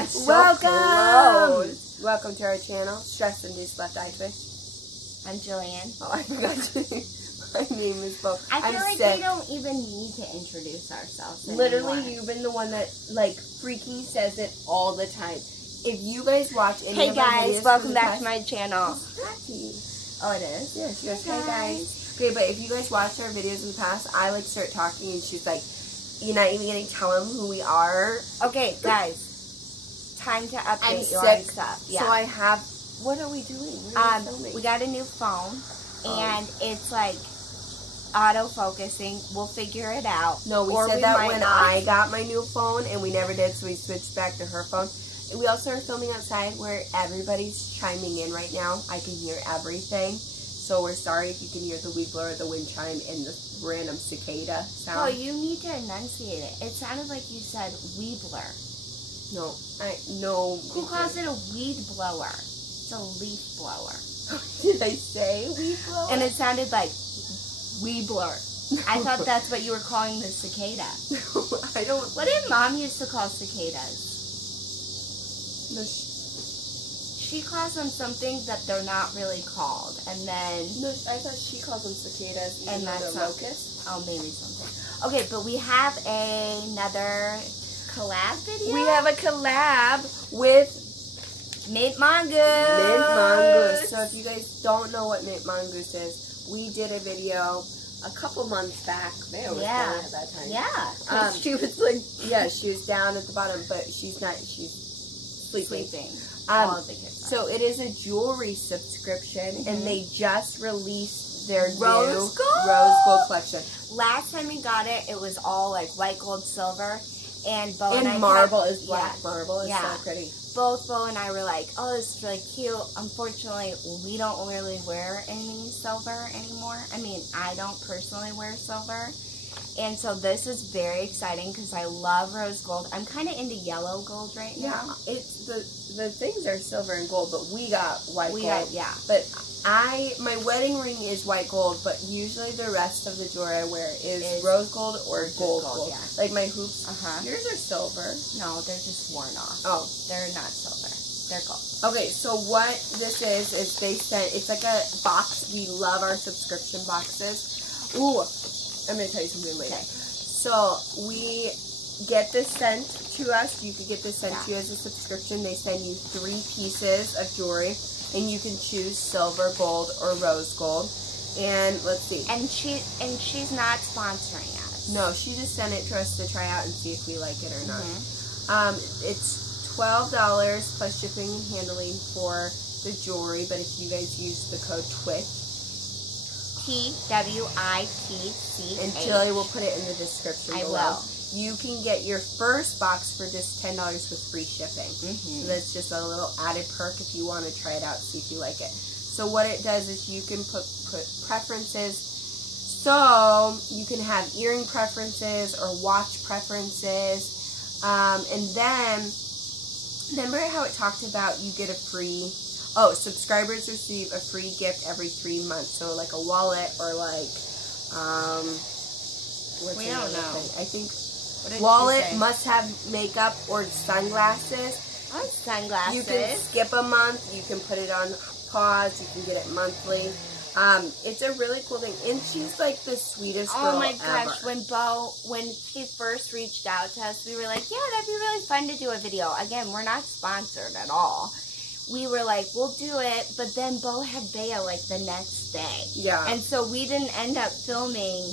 That's so Welcome! close. Welcome to our channel, Stress Induced Left Eye Twitch. I'm Jillian. Oh, I forgot to. My name is Bo. I feel I'm like sick. we don't even need to introduce ourselves Literally, anymore. you've been the one that, like, freaking says it all the time. If you guys watch any Hey of our guys, videos welcome from the back past, to my channel. Patty. Oh, it is? Yeah, she goes, Hey hey guys. Okay, but if you guys watched our videos in the past, I, like, start talking and she's like, you're not even going to tell them who we are. Okay, guys. Time to I'm update you on sick, stuff. Yeah. so I have... What are we doing? What are we filming? We got a new phone, and it's like auto-focusing. We'll figure it out. No, we said that when I got my new phone, and we never did, so we switched back to her phone. We also are filming outside where everybody's chiming in right now. I can hear everything. So we're sorry if you can hear the weed blower, the wind chime, and the random cicada sound. Oh, you need to enunciate it. It sounded like you said weebler. No, no. Who calls it a weed blower? It's a leaf blower. Did I say weed blower? And it sounded like weebler. I thought that's what you were calling the cicada. No, I don't. What did Mom used to call cicadas? No, she calls them something that they're not really called, and then... No, I thought she calls them cicadas, and that's locusts. Oh, maybe something. Okay, but we have another collab video? We have a collab with mintMONGOOSE. mintMONGOOSE. So if you guys don't know what mintMONGOOSE is, we did a video a couple months back. Mayo was down at that time. Yeah. She was like, yeah, she was down at the bottom, but she's not. She's sleeping. All of the kids. So it is a jewelry subscription, and they just released their Rose gold collection. Last time we got it, it was all like white gold, silver, and Bo and I marble is black. Yeah. Marble is so pretty. Both Bo and I were like, oh, this is really cute. Unfortunately, we don't really wear any silver anymore. I mean, I don't personally wear silver. And so this is very exciting because I love rose gold. I'm kind of into yellow gold right now. Yeah, it's the things are silver and gold, but we got white gold. Yeah. But my wedding ring is white gold, but usually the rest of the jewelry I wear is rose gold or gold. Yeah. Like my hoops. Yours are silver. No, they're just worn off. Oh, they're not silver. They're gold. Okay, so what this is they sent. It's like a box. We love our subscription boxes. Ooh. I'm going to tell you something later. Okay. So, we get this sent to us. You could get this sent to you as a subscription. They send you 3 pieces of jewelry, and you can choose silver, gold, or rose gold. And let's see. And she's not sponsoring us. No, she just sent it to us to try out and see if we like it or not. It's $12 plus shipping and handling for the jewelry, but if you guys use the code TWITCH, TWITCH. And Jilly will put it in the description below. I will. You can get your first box for just $10 with free shipping. So that's just a little added perk if you want to try it out, see if you like it. So what it does is you can put preferences. So you can have earring preferences or watch preferences. And then, remember how it talked about you get a free... Oh, subscribers receive a free gift every 3 months. So like a wallet or like, we don't know. I think wallet, must have makeup or sunglasses. I like sunglasses. You can skip a month. You can put it on pause. You can get it monthly. It's a really cool thing. And she's like the sweetest girl ever. Oh my gosh, when she first reached out to us, we were like, yeah, that'd be really fun to do a video. Again, we're not sponsored at all. We were like, we'll do it, but then Bo had Bea like the next day. Yeah. And so we didn't end up filming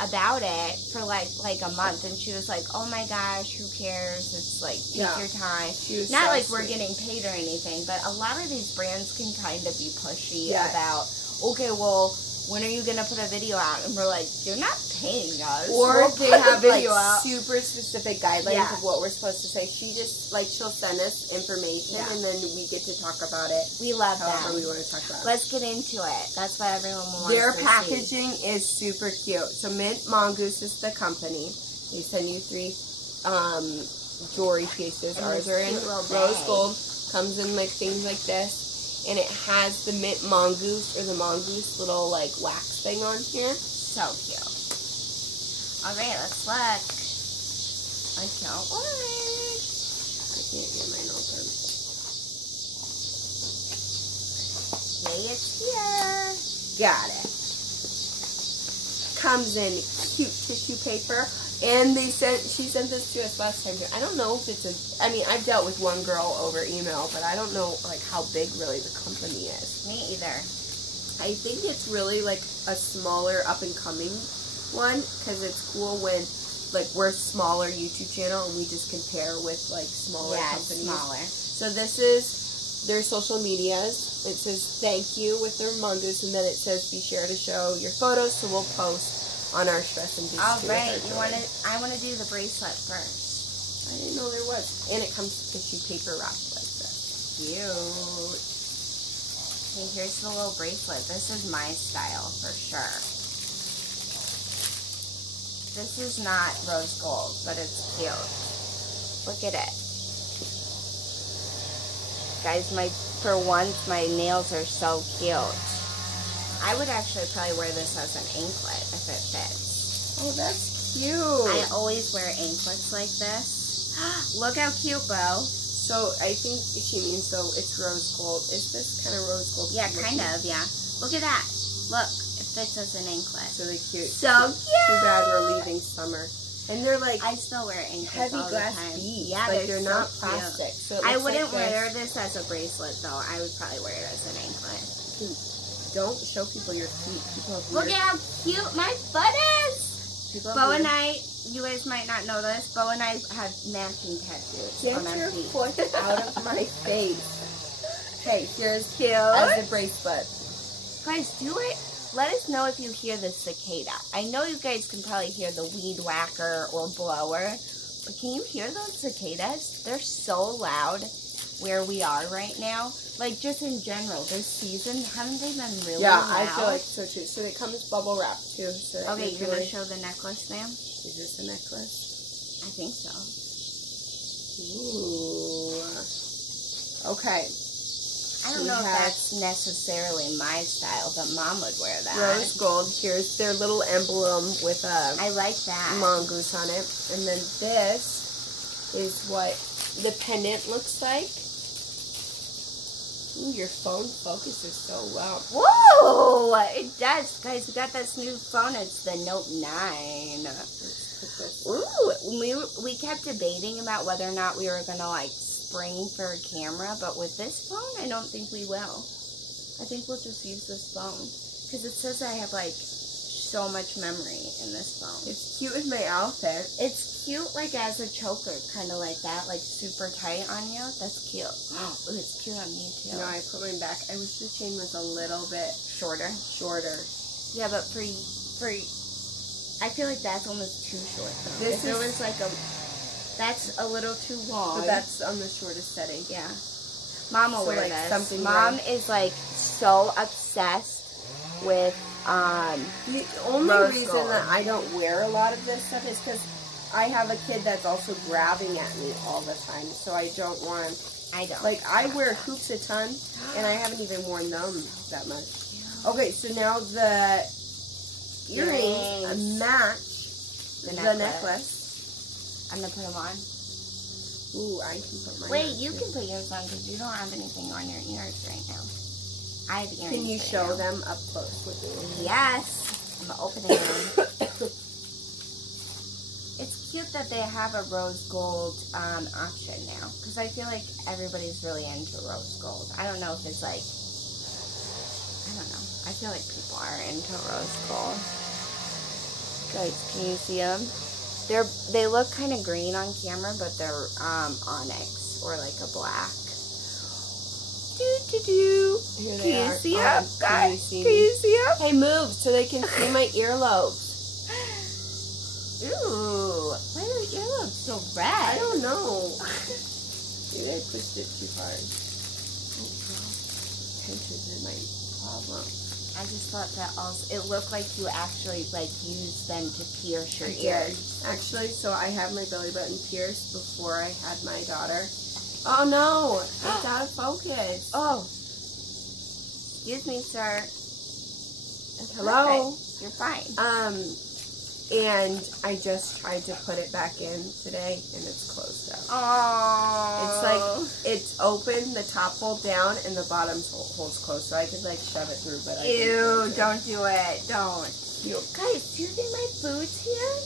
about it for like a month, and she was like, oh my gosh, who cares? It's like, take your time. Not like we're getting paid or anything, but a lot of these brands can kind of be pushy about, okay, well, when are you going to put a video out? And we're like, you're not paying us. Or they have like super specific guidelines of what we're supposed to say. She just, like, she'll send us information and then we get to talk about it. We love that. However we want to talk about it. Let's get into it. That's what everyone wants to see. Their packaging is super cute. So mintMONGOOSE is the company. They send you 3 jewelry pieces. Ours are in rose gold. Comes in like things like this. And it has the mintMONGOOSE or the mongoose little like wax thing on here. So cute. Alright, let's look. I can't wait. I can't get mine Okay, it's here. Got it. Comes in cute tissue paper. And she sent this to us last time too. I don't know if it's I mean, I've dealt with one girl over email, but I don't know like how big really the company is. Me either. I think it's really like a smaller up and coming one, because it's cool when like we're a smaller YouTube channel and we just compare with like smaller companies. Smaller. So this is their social medias. It says thank you with their Mongoose, and then it says be sure to show your photos, so we'll post on our Stress Induced. All right, I want to do the bracelet first. I didn't know there was. And it comes tissue paper wrapped like this. Cute. Okay, here's the little bracelet. This is my style for sure. This is not rose gold, but it's cute. Look at it. Guys, for once, my nails are so cute. I would actually probably wear this as an anklet if it fits. Oh, that's cute. I always wear anklets like this. Look how cute, Bo. So I think she means it's rose gold. Is this kind of rose gold? Yeah, kind of, yeah. Look at that. Look, it fits as an anklet. It's really cute. So cute. Too bad we're leaving summer. And they're like I still wear anklets heavy all the glass time. beads. Yeah, like they're so not cute. plastic. So I it looks wouldn't like wear this as a bracelet though. I would probably wear it as an anklet. Don't show people your feet. People have Look weird. at how cute my foot is. People have Bo and weird- I, you guys might not know this, Bo and I have matching tattoos Get on our your feet. foot out of my face. Okay, here's Cute. as a bracelet. Guys, do it. Let us know if you hear the cicada. I know you guys can probably hear the weed whacker or blower, but can you hear those cicadas? They're so loud where we are right now. Like, just in general, this season, haven't they been really loud? I feel like so too. So it comes bubble wrap too. So Okay, you're going to show the necklace, ma'am? Is this a necklace? I think so. Ooh. Okay. I don't know if that's necessarily my style, but Mom would wear that. Rose gold. Here's their little emblem with a I like that. mongoose on it. And then this is what the pendant looks like. Ooh, your phone focuses so well. Whoa! It does. Guys, we got this new phone. It's the Note 9. Let's put this. Ooh, we kept debating about whether or not we were going to, like, spring for a camera, but with this phone, I don't think we will. I think we'll just use this phone. Because it says I have, like, so much memory in this phone. It's cute with my outfit. It's cute, like, as a choker, kind of like that, like, super tight on you. That's cute. Oh, it's cute on me, too. No, I put mine back. I wish the chain was a little bit Shorter. Yeah, but for I feel like that's almost too short, though. This if it is- was, like, that's a little too long. But that's on the shortest setting. Yeah. Mom will So, wear like, this. something Mom like- is, like, so obsessed with, The only Rose reason gold. that I don't wear a lot of this stuff is because I have a kid that's also grabbing at me all the time. So I don't want, I don't. like, I wear hoops a ton, and I haven't even worn them that much. Okay, so now the earrings match the necklace. I'm going to put them on. Ooh, I can put mine Wait, on, you too. can put yours on because you don't have anything on your ears right now. I have earrings. Can you right show now. them up close with me? Yes. I'm opening them. It's cute that they have a rose gold option now because I feel like everybody's really into rose gold. I don't know if it's like, I don't know. I feel like people are into rose gold. Guys, can you see them? They look kind of green on camera, but they're onyx or like a black. Here Can they you are. see Can them? you Guys, see can me? you see them? Hey, move so they can see my earlobes. Ooh, why are your earlobes so red? I don't know. Maybe I pushed it too hard. Tension is my problem. I just thought that also, it looked like you actually like used them to pierce your I did. ears. Actually, so I have my belly button pierced before I had my daughter. Oh no, it's out of focus. Oh, excuse me, sir. That's Hello? perfect. You're fine. And I just tried to put it back in today, and it's closed up. Oh, It's like it's open, the top hold down, and the bottom holds closed. So I could like shove it through, but ew, don't do it. Don't. Ew. Guys, do you think my food's here?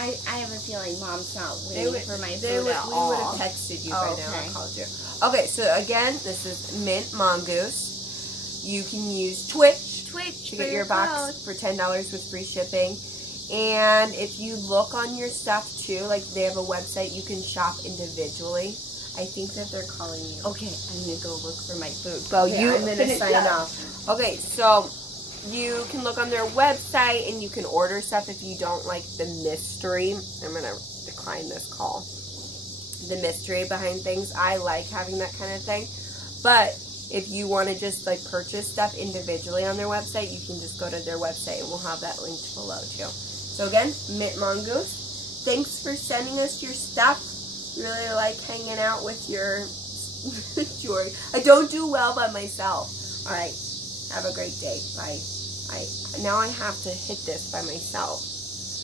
I have a feeling Mom's not waiting for my food at all. We would have texted you by now and called you. Okay, so again, this is Mint Mongoose. You can use Twitch to get your box for $10 with free shipping. And if you look on your stuff too, like they have a website, you can shop individually. I think that they're calling you. Okay, I'm gonna go look for my food. Well, okay, I'm gonna sign off. Okay, so you can look on their website and you can order stuff if you don't like the mystery. I'm gonna decline this call. The mystery behind things. I like having that kind of thing. But if you want to just like purchase stuff individually on their website, you can just go to their website and we'll have that linked below too. So again, Mint Mongoose, thanks for sending us your stuff. Really like hanging out with your jewelry. I don't do well by myself. All right, have a great day. Bye. Now I have to hit this by myself.